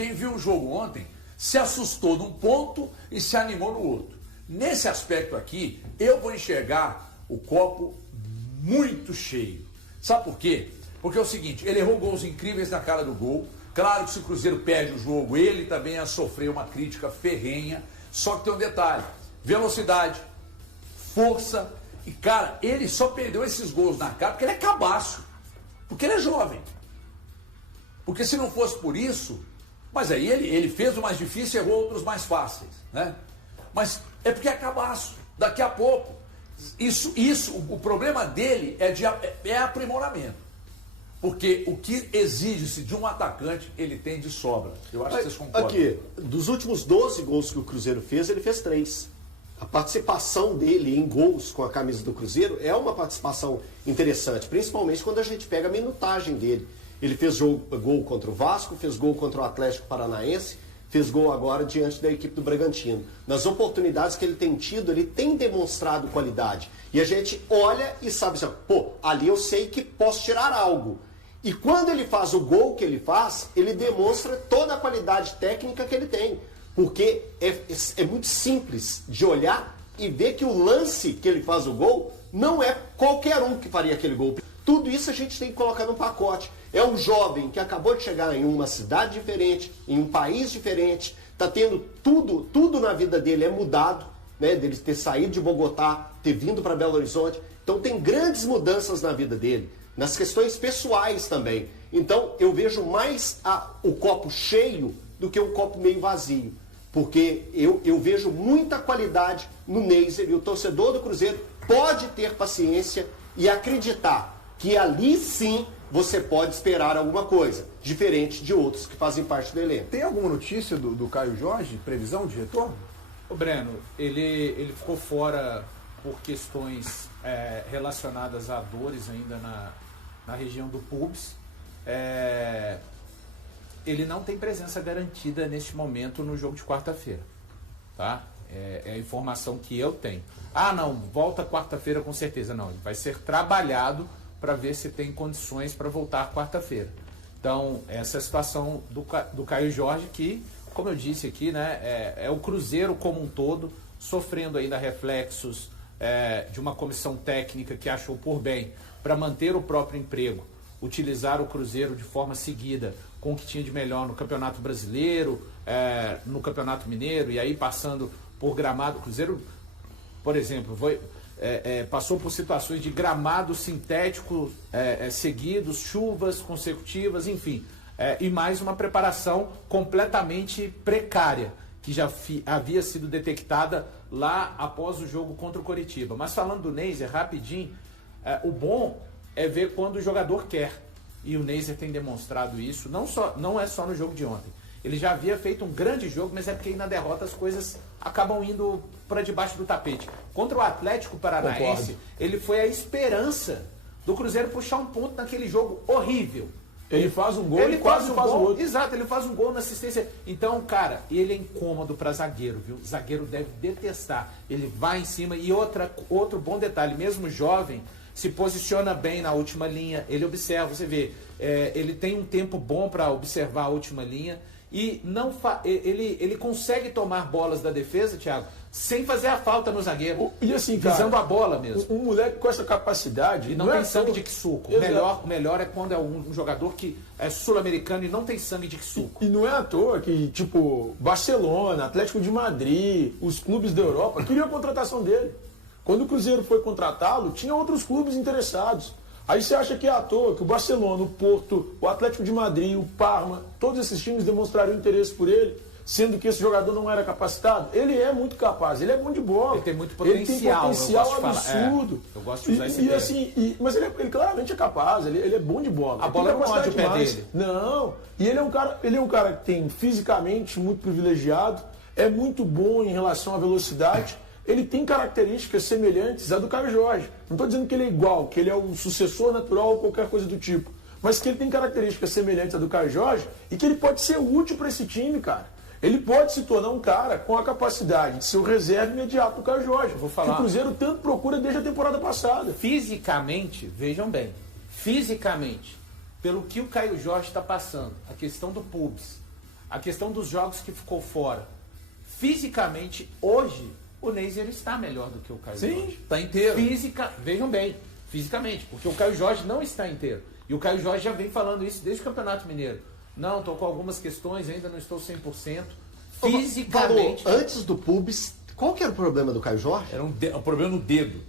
Quem viu o jogo ontem se assustou num ponto e se animou no outro. Nesse aspecto aqui, eu vou enxergar o copo muito cheio. Sabe por quê? Porque é o seguinte, ele errou gols incríveis na cara do gol. Claro que se o Cruzeiro perde o jogo, ele também ia sofrer uma crítica ferrenha. Só que tem um detalhe, velocidade, força. E, cara, ele só perdeu esses gols na cara porque ele é cabaço. Porque ele é jovem. Porque se não fosse por isso... Mas aí ele fez o mais difícil e errou outros mais fáceis, né? Mas é porque é cabaço. Daqui a pouco, o problema dele é aprimoramento. Porque o que exige-se de um atacante, ele tem de sobra. Eu acho que vocês concordam. Aqui, dos últimos 12 gols que o Cruzeiro fez, ele fez 3. A participação dele em gols com a camisa do Cruzeiro é uma participação interessante, principalmente quando a gente pega a minutagem dele. Ele fez gol contra o Vasco, fez gol contra o Atlético Paranaense, fez gol agora diante da equipe do Bragantino. Nas oportunidades que ele tem tido, ele tem demonstrado qualidade. E a gente olha e sabe assim, pô, ali eu sei que posso tirar algo. E quando ele faz o gol que ele faz, ele demonstra toda a qualidade técnica que ele tem. Porque é muito simples de olhar e ver que o lance que ele faz o gol não é qualquer um que faria aquele gol. Tudo isso a gente tem que colocar num pacote. É um jovem que acabou de chegar em uma cidade diferente, em um país diferente, está tendo tudo na vida dele é mudado, né? Dele ter saído de Bogotá, ter vindo para Belo Horizonte. Então tem grandes mudanças na vida dele, nas questões pessoais também. Então eu vejo mais o copo cheio do que o copo meio vazio. Porque eu vejo muita qualidade no Neiser e o torcedor do Cruzeiro pode ter paciência e acreditar que ali sim você pode esperar alguma coisa, diferente de outros que fazem parte do elenco. Tem alguma notícia do Caio Jorge, previsão de retorno? O Breno, ele ficou fora por questões relacionadas a dores ainda na região do pubis. Ele não tem presença garantida neste momento no jogo de quarta-feira, tá? É a informação que eu tenho. Ah, não, volta quarta-feira com certeza. Não, ele vai ser trabalhado para ver se tem condições para voltar quarta-feira. Então, essa é a situação do Caio Jorge, que, como eu disse aqui, né, é o Cruzeiro como um todo, sofrendo ainda reflexos de uma comissão técnica que achou por bem, para manter o próprio emprego, utilizar o Cruzeiro de forma seguida com o que tinha de melhor no Campeonato Brasileiro, no Campeonato Mineiro, e aí passando por Gramado. O Cruzeiro, por exemplo, passou por situações de gramado sintético seguidos, chuvas consecutivas, enfim, e mais uma preparação completamente precária, que já havia sido detectada lá após o jogo contra o Coritiba. Mas falando do Neiser, rapidinho, o bom é ver quando o jogador quer, e o Neiser tem demonstrado isso, não é só no jogo de ontem. Ele já havia feito um grande jogo, mas é porque aí na derrota as coisas acabam indo para debaixo do tapete. Contra o Atlético Paranaense, ele foi a esperança do Cruzeiro puxar um ponto naquele jogo horrível. Ele faz um gol e quase faz o outro. Exato, ele faz um gol na assistência. Então, cara, ele é incômodo para zagueiro, viu? O zagueiro deve detestar. Ele vai em cima. E outro bom detalhe, mesmo jovem, se posiciona bem na última linha. Ele observa, você vê, ele tem um tempo bom para observar a última linha. E ele consegue tomar bolas da defesa, Thiago, sem fazer a falta no zagueiro. E assim, cara, visando a bola mesmo. Um moleque com essa capacidade. E não tem sangue de Kisuko. O melhor é quando é um jogador que é sul-americano e não tem sangue de Kisuko. E não é à toa que, tipo, Barcelona, Atlético de Madrid, os clubes da Europa queriam a contratação dele. Quando o Cruzeiro foi contratá-lo, tinha outros clubes interessados. Aí você acha que é à toa que o Barcelona, o Porto, o Atlético de Madrid, o Parma, todos esses times demonstrariam interesse por ele, sendo que esse jogador não era capacitado? Ele é muito capaz, ele é bom de bola. Ele tem muito potencial. Ele tem potencial absurdo. Eu gosto de usar esse termo. Assim, mas ele claramente é capaz, ele é bom de bola. A bola não pode o pé dele. Não. E ele é um cara que tem fisicamente muito privilegiado, é muito bom em relação à velocidade. Ele tem características semelhantes à do Caio Jorge. Não estou dizendo que ele é igual, que ele é um sucessor natural ou qualquer coisa do tipo. Mas que ele tem características semelhantes à do Caio Jorge e que ele pode ser útil para esse time, cara. Ele pode se tornar um cara com a capacidade de ser o reserva imediato do Caio Jorge. Vou falar. Que o Cruzeiro tanto procura desde a temporada passada. Fisicamente, vejam bem, fisicamente, pelo que o Caio Jorge está passando, a questão do pubis, a questão dos jogos que ficou fora. Fisicamente, hoje, o Neiser está melhor do que o Caio Jorge. Sim, está inteiro. Vejam bem, fisicamente, porque o Caio Jorge não está inteiro. E o Caio Jorge já vem falando isso desde o Campeonato Mineiro. Não, estou com algumas questões, ainda não estou 100%. Fisicamente... Falou, antes do Pubis, qual que era o problema do Caio Jorge? Era um problema no dedo.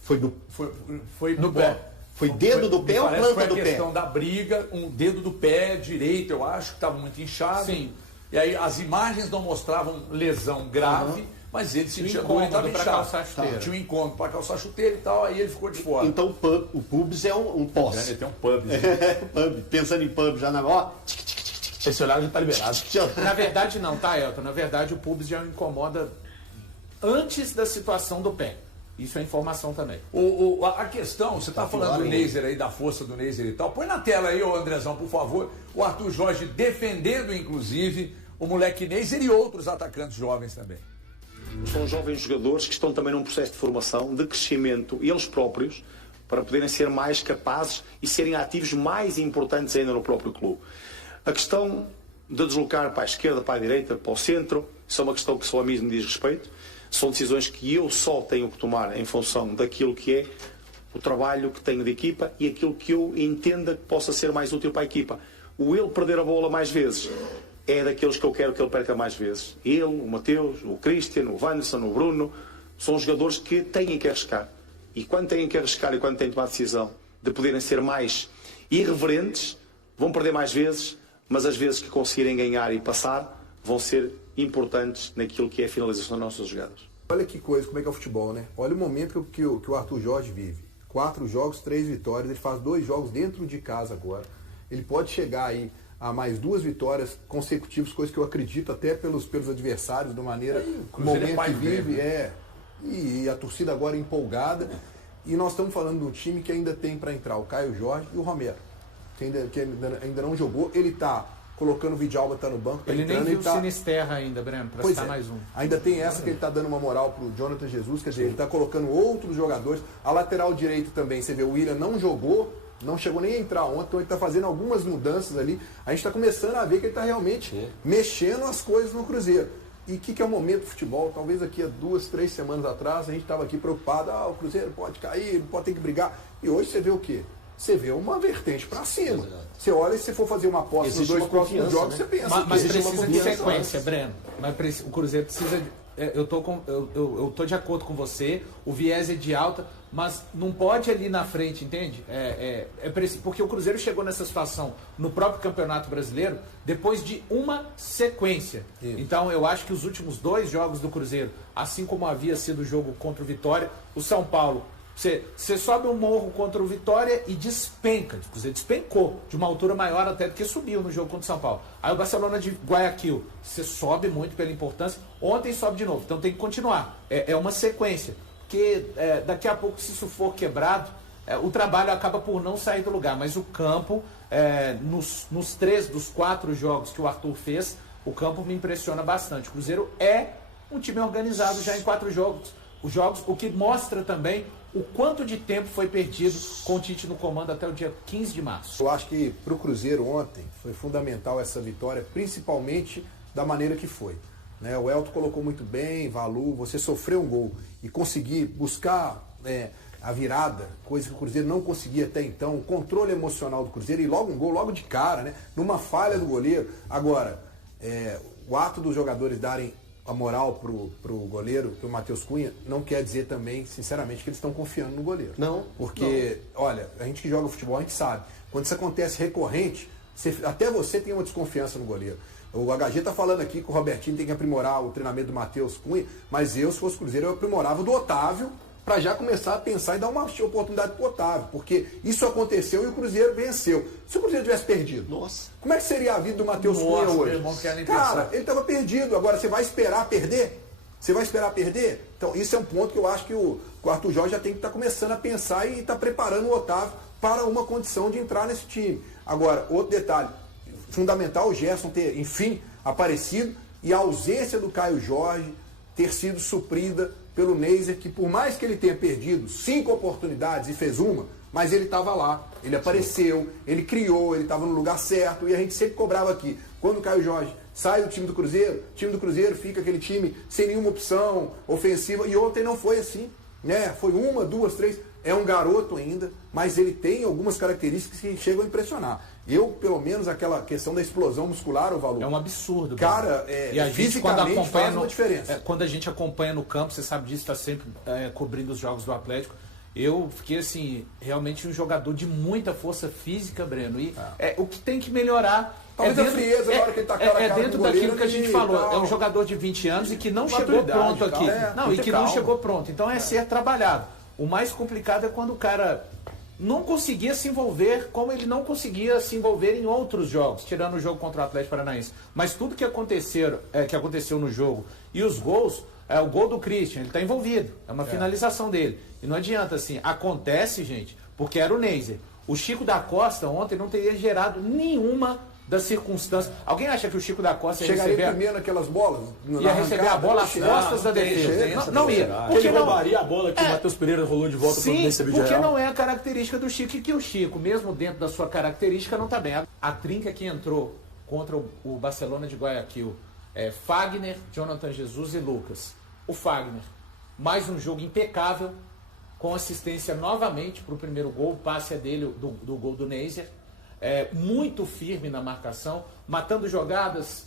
Foi No pé. Foi dedo do pé ou planta do pé? Foi a questão da briga, um dedo do pé direito, eu acho, que estava muito inchado. Sim. E aí as imagens não mostravam lesão grave, mas ele sentia dor e estava inchado. Calçar chuteira. Tinha um incômodo para calçar chuteira e tal, aí ele ficou de fora. Então o Pubis é um pós. Ele tem um pub. Pub. Pensando em pub já na... Ó, Esse horário já está liberado. Na verdade não, tá, Elton? Na verdade o Pubis já incomoda antes da situação do pé. Isso é informação também. A questão, você está falando do Neiser aí, da força do Neiser e tal. Põe na tela aí, ô Andrezão, por favor. O Arthur Jorge defendendo, inclusive, o moleque Neiser e outros atacantes jovens também. São jovens jogadores que estão também num processo de formação, de crescimento, eles próprios, para poderem ser mais capazes e serem ativos mais importantes ainda no próprio clube. A questão de deslocar para a esquerda, para a direita, para o centro, isso é uma questão que só a mim me diz respeito. São decisões que eu só tenho que tomar em função daquilo que é o trabalho que tenho de equipa e aquilo que eu entenda que possa ser mais útil para a equipa. O ele perder a bola mais vezes é daqueles que eu quero que ele perca mais vezes. Ele, o Mateus, o Christian, o Wanderson, o Bruno, são jogadores que têm que arriscar. E quando têm que arriscar e quando têm de tomar a decisão de poderem ser mais irreverentes, vão perder mais vezes, mas as vezes que conseguirem ganhar e passar vão ser importantes naquilo que é a finalização das nossas jogadas. Olha que coisa, como é que é o futebol, né? Olha o momento que o Arthur Jorge vive. 4 jogos, 3 vitórias, ele faz 2 jogos dentro de casa agora. Ele pode chegar aí a mais 2 vitórias consecutivas, coisa que eu acredito até pelos adversários, da maneira, o momento que vive, e a torcida agora empolgada. E nós estamos falando de um time que ainda tem para entrar o Caio Jorge e o Romero, que ainda não jogou. Ele está colocando o Vidalba, tá no banco. Ele nem viu o Sinisterra ainda, Breno, para citar mais um. Ainda tem essa que ele tá dando uma moral pro Jonathan Jesus, quer dizer, ele tá colocando outros jogadores. A lateral direito também, você vê, o William não jogou, não chegou nem a entrar ontem, então ele tá fazendo algumas mudanças ali. A gente tá começando a ver que ele tá realmente mexendo as coisas no Cruzeiro. E o que é o momento do futebol? Talvez aqui há 2, 3 semanas atrás a gente estava aqui preocupado, o Cruzeiro pode cair, pode ter que brigar. E hoje você vê o quê? Você vê uma vertente para cima. Você olha e se for fazer uma aposta nos 2 próximos jogos, né? você pensa. Mas precisa de sequência, Breno. Mas o Cruzeiro precisa de... Eu tô de acordo com você, o viés é de alta, mas não pode ali na frente, entende? Porque o Cruzeiro chegou nessa situação no próprio Campeonato Brasileiro depois de uma sequência. Isso. Então eu acho que os últimos 2 jogos do Cruzeiro, assim como havia sido o jogo contra o Vitória, o São Paulo, você sobe um morro contra o Vitória e despenca. O Cruzeiro despencou de uma altura maior até do que subiu no jogo contra o São Paulo. Aí o Barcelona de Guayaquil, você sobe muito pela importância. Ontem sobe de novo, então tem que continuar. É uma sequência. Porque daqui a pouco, se isso for quebrado, o trabalho acaba por não sair do lugar. Mas o campo, nos 3 dos 4 jogos que o Arthur fez, o campo me impressiona bastante. O Cruzeiro é um time organizado já em 4 jogos. O que mostra também o quanto de tempo foi perdido com o Tite no comando até o dia 15 de março. Eu acho que para o Cruzeiro ontem foi fundamental essa vitória, principalmente da maneira que foi. Né? O Elton colocou muito bem, Valu, você sofreu um gol e conseguir buscar a virada, coisa que o Cruzeiro não conseguia até então, o controle emocional do Cruzeiro e logo um gol, logo de cara, né? Numa falha do goleiro. Agora, o ato dos jogadores darem a moral pro goleiro, pro Matheus Cunha, não quer dizer também, sinceramente, que eles estão confiando no goleiro. Não. Porque, olha, a gente que joga futebol, a gente sabe. Quando isso acontece recorrente, até você tem uma desconfiança no goleiro. O HG tá falando aqui que o Robertinho tem que aprimorar o treinamento do Matheus Cunha, mas eu, se fosse Cruzeiro, eu aprimorava o do Otávio, para já começar a pensar e dar uma oportunidade pro Otávio, porque isso aconteceu e o Cruzeiro venceu. Se o Cruzeiro tivesse perdido, como é que seria a vida do Matheus Cunha hoje? Cara, ele estava perdido, agora você vai esperar perder? Você vai esperar perder? Então isso é um ponto que eu acho que o Arthur Jorge já tem que estar começando a pensar e está preparando o Otávio para uma condição de entrar nesse time. Agora, outro detalhe, fundamental o Gerson ter, enfim, aparecido e a ausência do Caio Jorge ter sido suprida pelo Neiser, que por mais que ele tenha perdido 5 oportunidades e fez uma, mas ele estava lá, ele apareceu, ele criou, ele estava no lugar certo, e a gente sempre cobrava aqui. Quando o Caio Jorge sai do time do Cruzeiro, o time do Cruzeiro fica aquele time sem nenhuma opção ofensiva, e ontem não foi assim, né? Foi 1, 2, 3, é um garoto ainda, mas ele tem algumas características que chegam a impressionar. Eu, pelo menos, aquela questão da explosão muscular, o valor. É um absurdo. Cara, e a gente, fisicamente faz uma diferença. Quando a gente acompanha no campo, você sabe disso, está sempre cobrindo os jogos do Atlético. Eu fiquei, assim, realmente um jogador de muita força física, Breno. E o que tem que melhorar talvez a frieza, na hora que ele tá cara a cara dentro com o daquilo goleiro, que a gente falou. É um jogador de 20 anos e que não chegou pronto aqui. Não chegou pronto. Então é ser trabalhado. O mais complicado é quando o cara não conseguia se envolver como ele não conseguia se envolver em outros jogos, tirando o jogo contra o Atlético Paranaense. Mas tudo que aconteceu no jogo e os gols, o gol do Christian, ele está envolvido. É uma finalização dele. E não adianta, assim, acontece, gente, porque era o Neiser. O Chico da Costa ontem não teria gerado nenhuma das circunstâncias. Alguém acha que o Chico da Costa ia chegaria primeiro naquelas bolas? Ia receber a bola às costas da defesa. Não ia. Porque ele roubaria a bola que o Matheus Pereira rolou de volta para o Fluminense. Porque não é a característica do Chico, e que o Chico, mesmo dentro da sua característica, não está bem. A trinca que entrou contra o Barcelona de Guayaquil é Fagner, Jonathan Jesus e Lucas. O Fagner, mais um jogo impecável, com assistência novamente para o primeiro gol, o passe é dele do gol do Neiser. Muito firme na marcação, matando jogadas,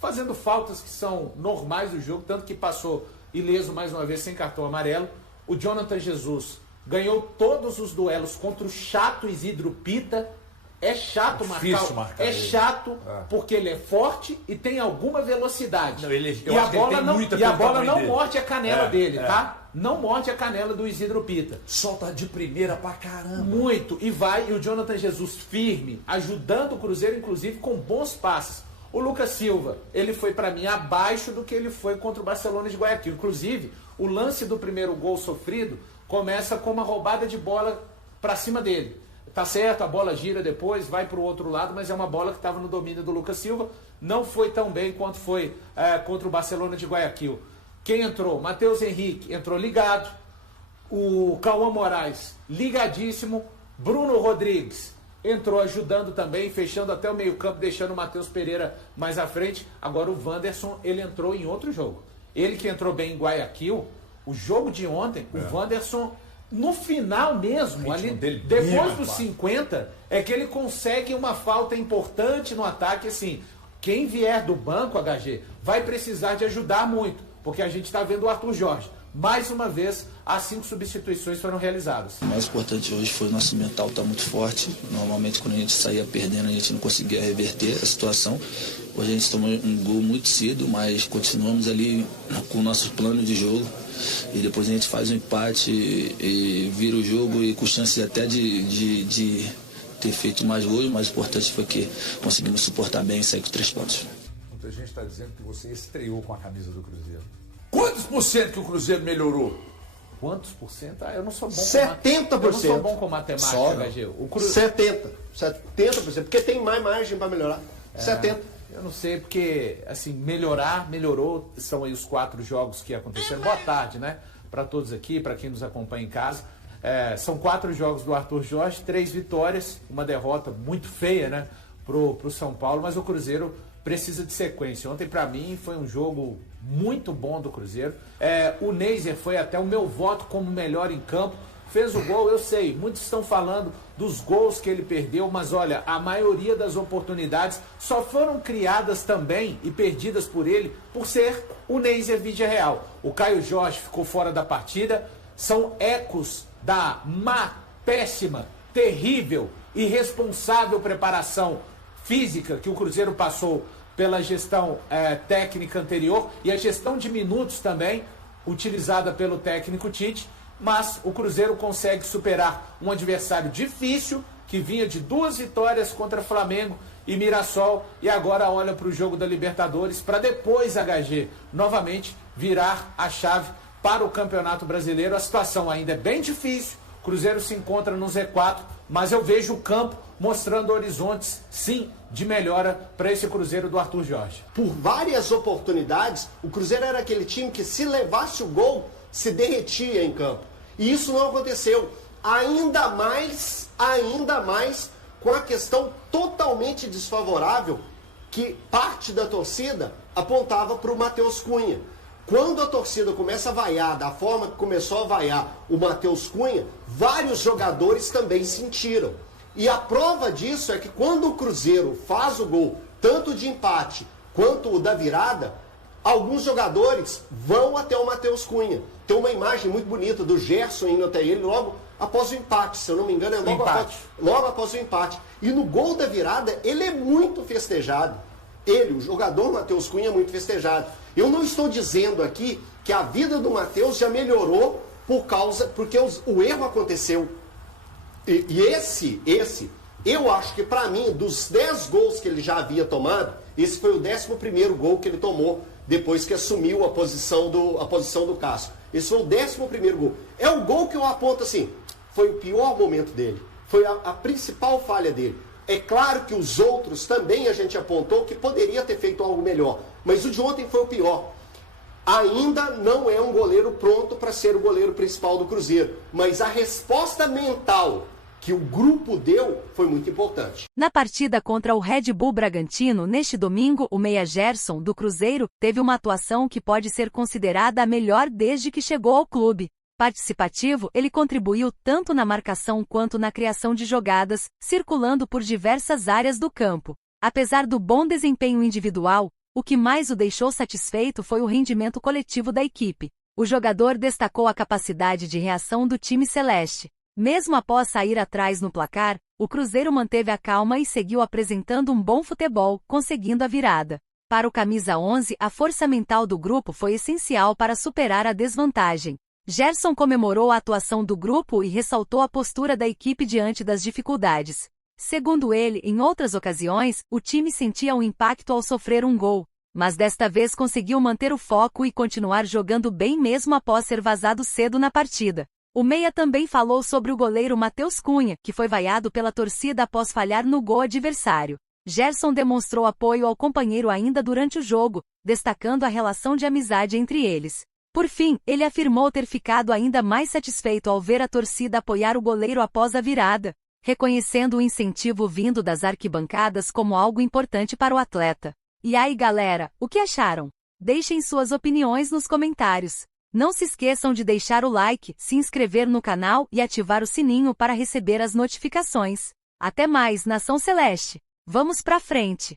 fazendo faltas que são normais do jogo, tanto que passou ileso mais uma vez sem cartão amarelo. O Jonathan Jesus ganhou todos os duelos contra o chato Isidro Pita. É chato marcar ele. Chato porque ele é forte e tem alguma velocidade. E a bola não morde a canela dele, tá? Não morde a canela do Isidro Pita. Solta de primeira pra caramba. Muito. E o Jonathan Jesus firme, ajudando o Cruzeiro, inclusive, com bons passes. O Lucas Silva, ele foi pra mim abaixo do que ele foi contra o Barcelona de Guayaquil. Inclusive, o lance do primeiro gol sofrido começa com uma roubada de bola pra cima dele. Tá certo, a bola gira depois, vai pro outro lado, mas é uma bola que estava no domínio do Lucas Silva. Não foi tão bem quanto foi contra o Barcelona de Guayaquil. Quem entrou? Matheus Henrique entrou ligado. O Cauã Moraes ligadíssimo. Bruno Rodrigues entrou ajudando também, fechando até o meio campo, deixando o Matheus Pereira mais à frente. Agora o Wanderson, ele entrou em outro jogo. Ele que entrou bem em Guayaquil, o jogo de ontem, o Wanderson, no final mesmo, ali, depois dos 50, é que ele consegue uma falta importante no ataque. Assim, quem vier do banco, HG, vai precisar de ajudar muito, porque a gente está vendo o Arthur Jorge. Mais uma vez, as 5 substituições foram realizadas. O mais importante hoje foi o nosso mental estar muito forte. Normalmente, quando a gente saía perdendo, a gente não conseguia reverter a situação. Hoje a gente tomou um gol muito cedo, mas continuamos ali com o nosso plano de jogo. E depois a gente faz um empate e vira o jogo, e com chances até de ter feito mais gols. O mais importante foi que conseguimos suportar bem e sair com 3 pontos. Muita gente está dizendo que você estreou com a camisa do Cruzeiro. Quantos por cento que o Cruzeiro melhorou? Quantos por cento? Eu não sou bom 70%. Eu não sou bom com matemática, HG. 70%, porque tem mais margem para melhorar. 70%. Eu não sei, porque, assim, melhorou, são aí os 4 jogos que aconteceram. Boa tarde, né? Para todos aqui, para quem nos acompanha em casa. São 4 jogos do Arthur Jorge, 3 vitórias, uma derrota muito feia, né? Pro São Paulo, mas o Cruzeiro precisa de sequência. Ontem, para mim, foi um jogo muito bom do Cruzeiro. O Neiser foi até o meu voto como melhor em campo. Fez o gol, eu sei, muitos estão falando dos gols que ele perdeu, mas olha, a maioria das oportunidades só foram criadas também e perdidas por ele por ser o Neiser Vídea Real. O Caio Jorge ficou fora da partida, são ecos da má, péssima, terrível, irresponsável preparação física que o Cruzeiro passou pela gestão técnica anterior e a gestão de minutos também, utilizada pelo técnico Tite. Mas o Cruzeiro consegue superar um adversário difícil, que vinha de 2 vitórias contra Flamengo e Mirassol, e agora olha para o jogo da Libertadores, para depois, HG, novamente virar a chave para o Campeonato Brasileiro. A situação ainda é bem difícil, o Cruzeiro se encontra no Z4, mas eu vejo o campo mostrando horizontes, sim, de melhora para esse Cruzeiro do Arthur Jorge. Por várias oportunidades, o Cruzeiro era aquele time que, se levasse o gol, se derretia em campo. E isso não aconteceu. Ainda mais com a questão totalmente desfavorável que parte da torcida apontava para o Matheus Cunha. Quando a torcida começa a vaiar, da forma que começou a vaiar o Matheus Cunha, vários jogadores também sentiram. E a prova disso é que quando o Cruzeiro faz o gol, tanto de empate quanto o da virada, alguns jogadores vão até o Matheus Cunha. Tem uma imagem muito bonita do Gerson indo até ele logo após o empate, se eu não me engano, é logo após o empate. E no gol da virada, ele é muito festejado. Ele, o jogador Matheus Cunha, é muito festejado. Eu não estou dizendo aqui que a vida do Matheus já melhorou porque o erro aconteceu. E esse, eu acho que para mim, dos 10 gols que ele já havia tomado, esse foi o 11º gol que ele tomou depois que assumiu a posição do Cássio. Esse foi o 11º gol. É o gol que eu aponto assim, foi o pior momento dele. Foi a principal falha dele. É claro que os outros também a gente apontou que poderia ter feito algo melhor. Mas o de ontem foi o pior. Ainda não é um goleiro pronto para ser o goleiro principal do Cruzeiro. Mas a resposta mental que o grupo deu foi muito importante. Na partida contra o Red Bull Bragantino, neste domingo, o meia Gerson, do Cruzeiro, teve uma atuação que pode ser considerada a melhor desde que chegou ao clube. Participativo, ele contribuiu tanto na marcação quanto na criação de jogadas, circulando por diversas áreas do campo. Apesar do bom desempenho individual, o que mais o deixou satisfeito foi o rendimento coletivo da equipe. O jogador destacou a capacidade de reação do time celeste. Mesmo após sair atrás no placar, o Cruzeiro manteve a calma e seguiu apresentando um bom futebol, conseguindo a virada. Para o camisa 11, a força mental do grupo foi essencial para superar a desvantagem. Gerson comemorou a atuação do grupo e ressaltou a postura da equipe diante das dificuldades. Segundo ele, em outras ocasiões, o time sentia um impacto ao sofrer um gol, mas desta vez conseguiu manter o foco e continuar jogando bem mesmo após ser vazado cedo na partida. O meia também falou sobre o goleiro Matheus Cunha, que foi vaiado pela torcida após falhar no gol adversário. Gerson demonstrou apoio ao companheiro ainda durante o jogo, destacando a relação de amizade entre eles. Por fim, ele afirmou ter ficado ainda mais satisfeito ao ver a torcida apoiar o goleiro após a virada, reconhecendo o incentivo vindo das arquibancadas como algo importante para o atleta. E aí, galera, o que acharam? Deixem suas opiniões nos comentários. Não se esqueçam de deixar o like, se inscrever no canal e ativar o sininho para receber as notificações. Até mais, Nação Celeste! Vamos pra frente!